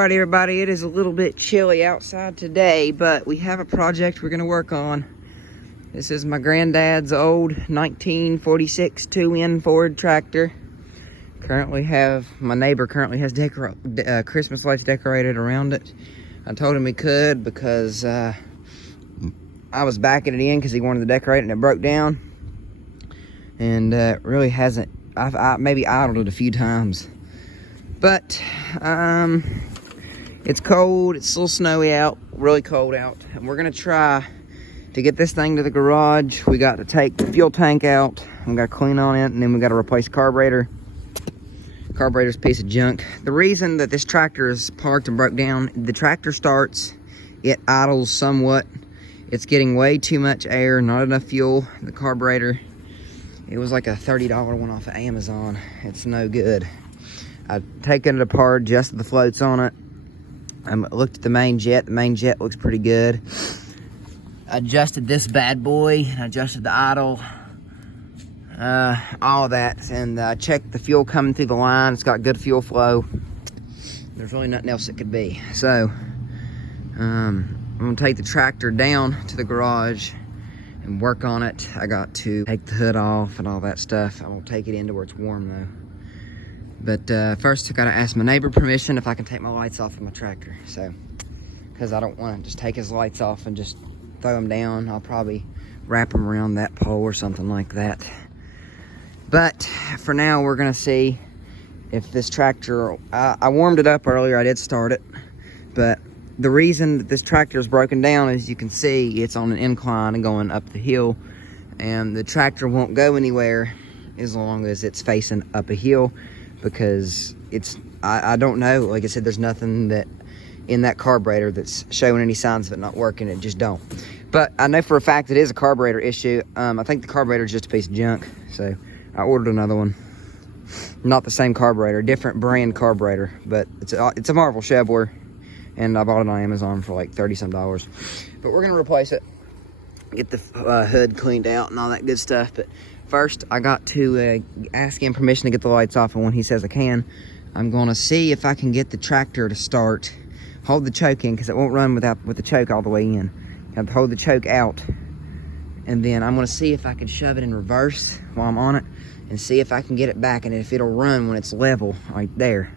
Alright everybody, it is a little bit chilly outside today, but we have a project we're going to work on. This is my granddad's old 1946 two-in Ford tractor. My neighbor currently has Christmas lights decorated around it. I told him he could because I was backing it in because he wanted to decorate it and it broke down. And really hasn't, I've maybe idled it a few times. But it's cold, it's still snowy out, really cold out, and we're gonna try to get this thing to the garage. We got to take the fuel tank out, we got to clean on it, and then we got to replace carburetor. Carburetor's a piece of junk. The reason that this tractor is parked and broke down, the tractor starts, it idles somewhat. It's getting way too much air, not enough fuel. The carburetor, it was like a $30 one off of Amazon. It's no good. I've taken it apart, adjusted the floats on it. I looked at the main jet. The main jet looks pretty good. Adjusted this bad boy, adjusted the idle, all of that, and checked the fuel coming through the line. It's got good fuel flow. There's really nothing else it could be. So I'm gonna take the tractor down to the garage and work on it. I got to take the hood off and all that stuff. I'm gonna take it into where it's warm though. But first I gotta ask my neighbor permission if I can take my lights off of my tractor. So, because I don't want to just take his lights off and just throw them down. I'll probably wrap them around that pole or something like that. But for now, we're gonna see if this tractor, I warmed it up earlier, I did start it. But the reason that this tractor is broken down, as you can see, it's on an incline and going up the hill. And the tractor won't go anywhere as long as it's facing up a hill. Because I don't know, like I said, there's nothing that in that carburetor that's showing any signs of it not working. It just don't. But I know for a fact it is a carburetor issue. I think the carburetor is just a piece of junk, so I ordered another one. Not the same carburetor, different brand carburetor, but it's a Marvel Chevrolet, and I bought it on Amazon for like $30 some. But we're gonna replace it, get the hood cleaned out and all that good stuff. But first, I got to ask him permission to get the lights off, and when he says I can, I'm going to see if I can get the tractor to start. Hold the choke in, because it won't run with the choke all the way in. I have to hold the choke out, and then I'm going to see if I can shove it in reverse while I'm on it, and see if I can get it back, and if it'll run when it's level right there.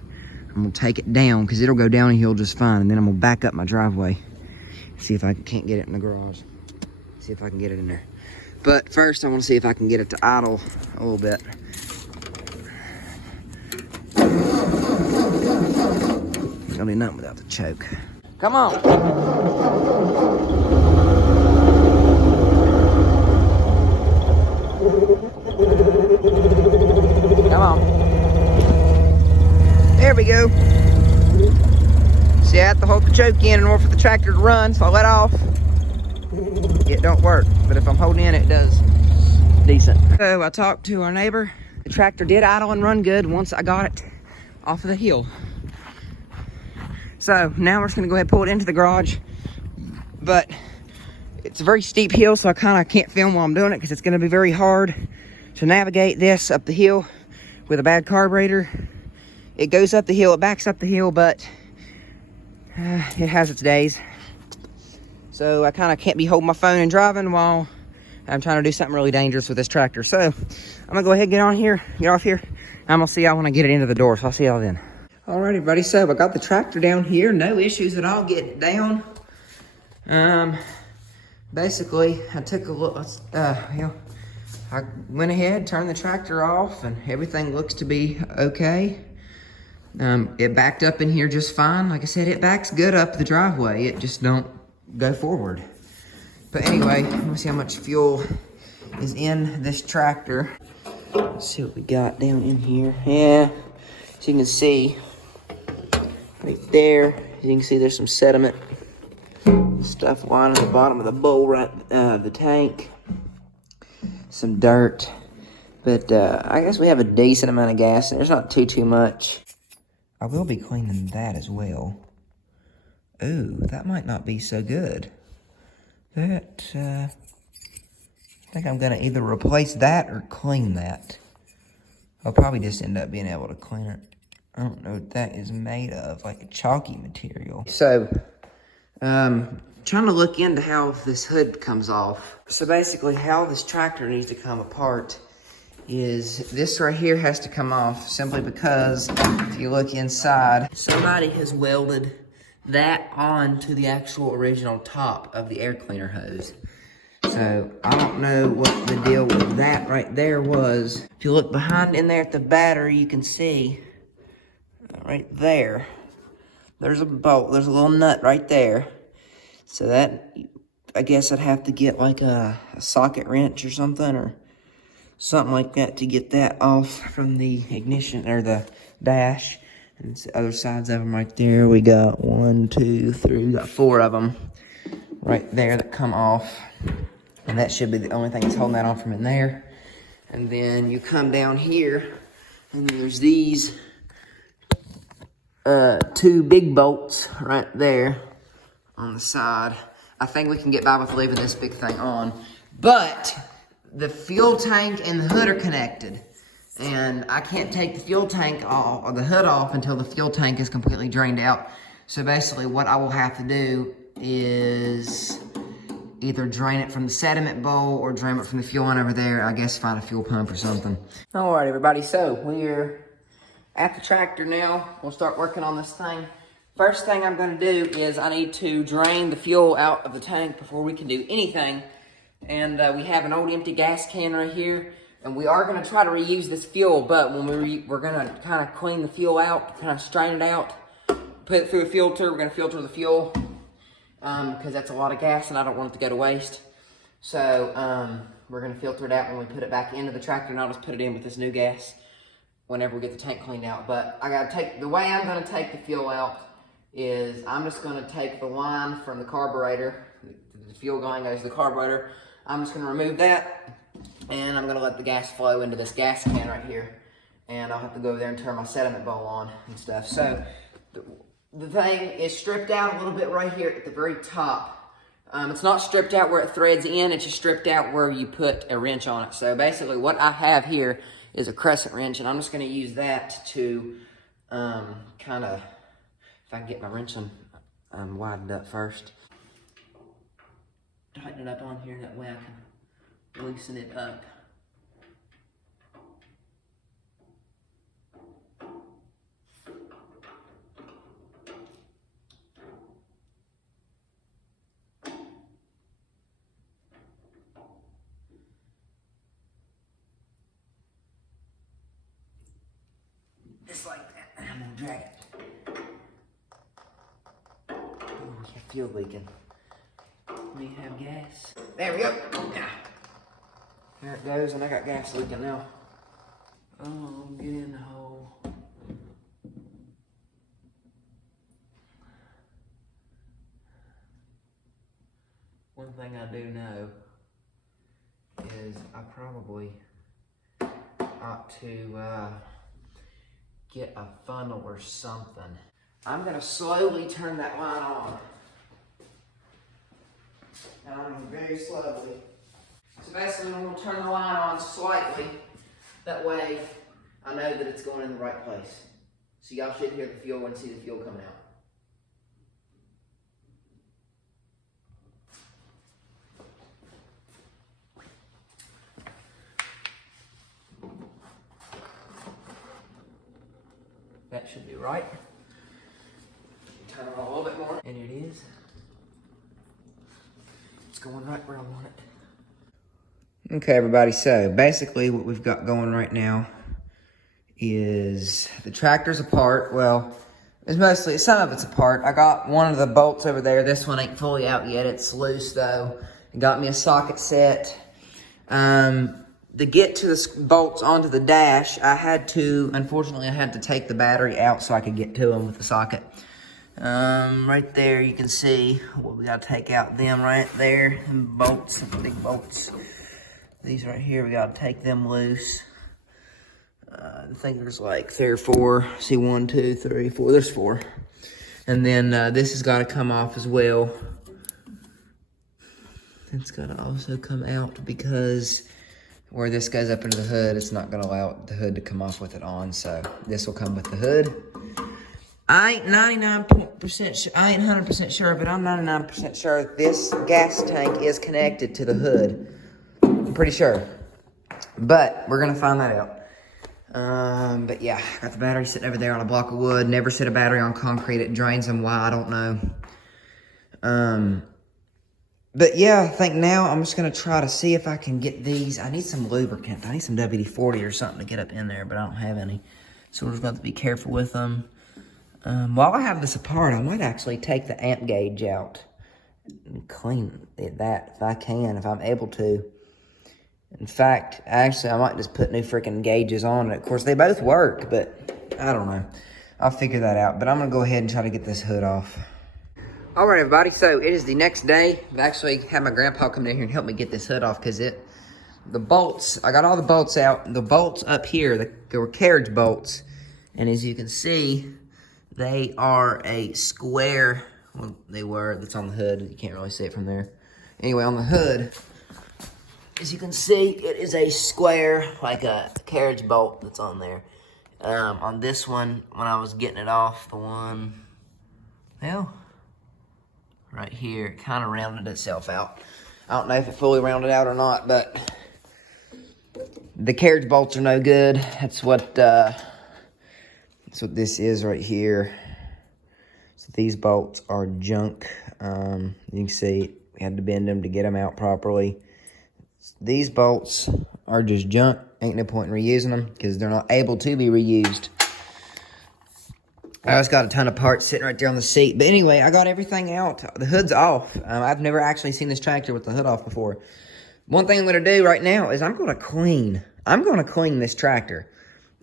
I'm going to take it down, because it'll go down a hill just fine, and then I'm going to back up my driveway, see if I can't get it in the garage. See if I can get it in there. But first, I want to see if I can get it to idle a little bit. It's gonna be nothing without the choke. Come on. Come on. There we go. See, I have to hold the choke in order for the tractor to run, so I let off. It don't work, but if I'm holding in, it does decent. So I talked to our neighbor. The tractor did idle and run good once I got it off of the hill. So now we're just gonna go ahead and pull it into the garage. But it's a very steep hill, so I kind of can't film while I'm doing it because it's gonna be very hard to navigate this up the hill with a bad carburetor. It goes up the hill, it backs up the hill, but it has its days. So I kind of can't be holding my phone and driving while I'm trying to do something really dangerous with this tractor. So I'm gonna go ahead and get off here. I'm gonna see y'all when I get it into the door. So I'll see y'all then. All right, everybody. So I got the tractor down here. No issues at all getting it down. Basically, I took a look. I went ahead, turned the tractor off, and everything looks to be okay. It backed up in here just fine. Like I said, it backs good up the driveway. It just don't go forward. But anyway, let's see how much fuel is in this tractor. Let's see what we got down in here. Yeah, as you can see right there, as you can see there's some sediment stuff lining the bottom of the bowl, right, the tank, some dirt. But I guess we have a decent amount of gas, and there's not too much. I will be cleaning that as well. Ooh, that might not be so good. That, I think I'm gonna either replace that or clean that. I'll probably just end up being able to clean it. I don't know what that is made of, like a chalky material. So, trying to look into how this hood comes off. So basically how this tractor needs to come apart is this right here has to come off simply because if you look inside, somebody has welded that onto the actual original top of the air cleaner hose. So I don't know what the deal with that right there was. If you look behind in there at the battery, you can see right there, there's a bolt, there's a little nut right there. So that, I guess I'd have to get like a socket wrench or something like that to get that off from the ignition or the dash. And the other sides of them right there, we got 1, 2, 3, we got 4 of them right there that come off. And that should be the only thing that's holding that on from in there. And then you come down here, and there's these 2 big bolts right there on the side. I think we can get by with leaving this big thing on. But the fuel tank and the hood are connected. And I can't take the fuel tank off, or the hood off, until the fuel tank is completely drained out. So basically what I will have to do is either drain it from the sediment bowl or drain it from the fuel line over there. I guess find a fuel pump or something. All right, everybody. So we're at the tractor now. We'll start working on this thing. First thing I'm going to do is I need to drain the fuel out of the tank before we can do anything. And we have an old empty gas can right here. And we are going to try to reuse this fuel, but when we're going to kind of clean the fuel out, kind of strain it out, put it through a filter. We're going to filter the fuel. Because that's a lot of gas and I don't want it to go to waste. So we're going to filter it out when we put it back into the tractor, and I'll just put it in with this new gas whenever we get the tank cleaned out. But I got to take, the way I'm going to take the fuel out is I'm just going to take the line from the carburetor, the fuel going goes to the carburetor. I'm just going to remove that, and I'm going to let the gas flow into this gas can right here. And I'll have to go over there and turn my sediment bowl on and stuff. So the thing is stripped out a little bit right here at the very top. It's not stripped out where it threads in, it's just stripped out where you put a wrench on it. So basically what I have here is a crescent wrench, and I'm just going to use that to kind of, if I can get my wrench widened up first. Tighten it up on here, that way I can loosen it up. Just like that, and I'm gonna drag it. Oh, we have fuel leaking. We have gas. There we go. Yeah. There it goes, and I got gas leaking now. Oh, get in the hole. One thing I do know is I probably ought to get a funnel or something. I'm gonna slowly turn that line on. And I'm gonna very slowly. So basically I'm gonna turn the line on slightly. That way I know that it's going in the right place. So y'all should hear the fuel and see the fuel coming out. That should be right. Turn it on a little bit more, and it is. It's going right where I want it. Okay, everybody, so basically what we've got going right now is the tractor's apart. Well, it's mostly, some of it's apart. I got one of the bolts over there. This one ain't fully out yet. It's loose, though. It got me a socket set. To get to the bolts onto the dash, unfortunately, I had to take the battery out so I could get to them with the socket. Right there, you can see what we gotta take out them right there. Them bolts, the big bolts. These right here, we gotta take them loose. I think there's like 3 or 4. See, 1, 2, 3, 4. There's 4. And then this has gotta come off as well. It's gotta also come out because where this goes up into the hood, it's not gonna allow the hood to come off with it on, so this will come with the hood. I ain't 99% sure, I ain't 100% sure, but I'm 99% sure this gas tank is connected to the hood. I'm pretty sure. But we're gonna find that out. But yeah, got the battery sitting over there on a block of wood. Never set a battery on concrete. It drains them. Why, I don't know. But yeah, I think now I'm just gonna try to see if I can get these. I need some lubricant. I need some WD-40 or something to get up in there, but I don't have any. So we're just gonna have to be careful with them. While I have this apart, I might actually take the amp gauge out and clean that if I can, if I'm able to. In fact, actually, I might just put new freaking gauges on it. Of course, they both work, but I don't know. I'll figure that out. But I'm going to go ahead and try to get this hood off. All right, everybody. So it is the next day. I've actually had my grandpa come in here and help me get this hood off because the bolts, I got all the bolts out. The bolts up here, they were carriage bolts. And as you can see, they are a square. Well, they were. That's on the hood. You can't really see it from there. Anyway, on the hood, as you can see, it is a square, like a carriage bolt that's on there. On this one, when I was getting it off, the one, well, right here, it kind of rounded itself out. I don't know if it fully rounded out or not, but the carriage bolts are no good. That's what this is right here. So these bolts are junk. You can see we had to bend them to get them out properly. These bolts are just junk. Ain't no point in reusing them because they're not able to be reused. I just got a ton of parts sitting right there on the seat. But anyway, I got everything out. The hood's off. I've never actually seen this tractor with the hood off before. One thing I'm going to do right now is I'm going to clean this tractor.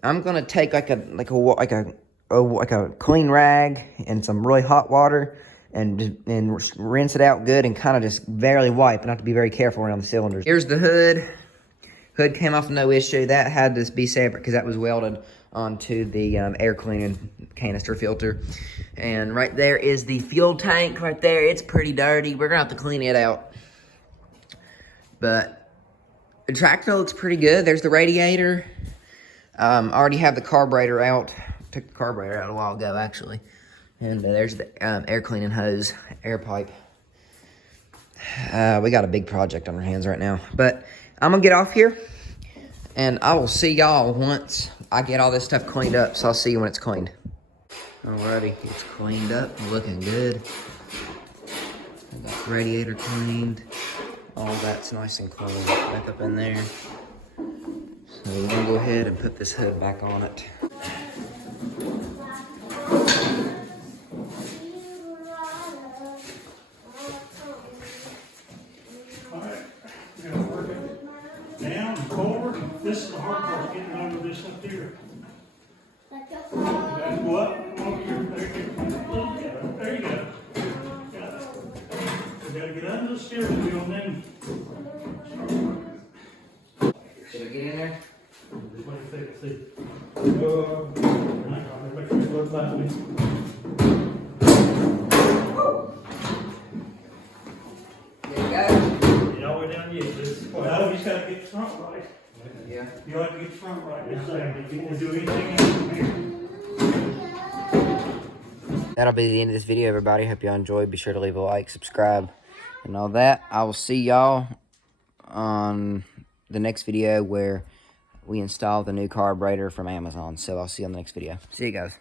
I'm going to take like a clean rag and some really hot water and rinse it out good and kind of just barely wipe and have to be very careful around the cylinders. Here's the hood. Hood came off no issue. That had to be separate because that was welded onto the air cleaning canister filter. And right there is the fuel tank right there. It's pretty dirty. We're going to have to clean it out. But the tractor looks pretty good. There's the radiator. I already have the carburetor out. Took the carburetor out a while ago, actually. And there's the air cleaning hose, air pipe. We got a big project on our hands right now. But I'm going to get off here. And I will see y'all once I get all this stuff cleaned up. So I'll see you when it's cleaned. Alrighty, it's cleaned up. Looking good. I got the radiator cleaned. All that's nice and clean. Back up in there. So we're going to go ahead and put this hood back on it. This is the hard part, getting under this up here. Go up, over here, there you go. Got it. You gotta get under the steering wheel and then. Should I get in there? What do you think? See? I gotta make sure you look behind me. There you go. Get all the way down yet. Well, you just gotta get the front right. Yeah. You have to get the front right. If you want to do anything else from here. That'll be the end of this video, everybody. Hope y'all enjoyed. Be sure to leave a like, subscribe, and all that. I will see y'all on the next video where we install the new carburetor from Amazon. So I'll see you on the next video. See you guys.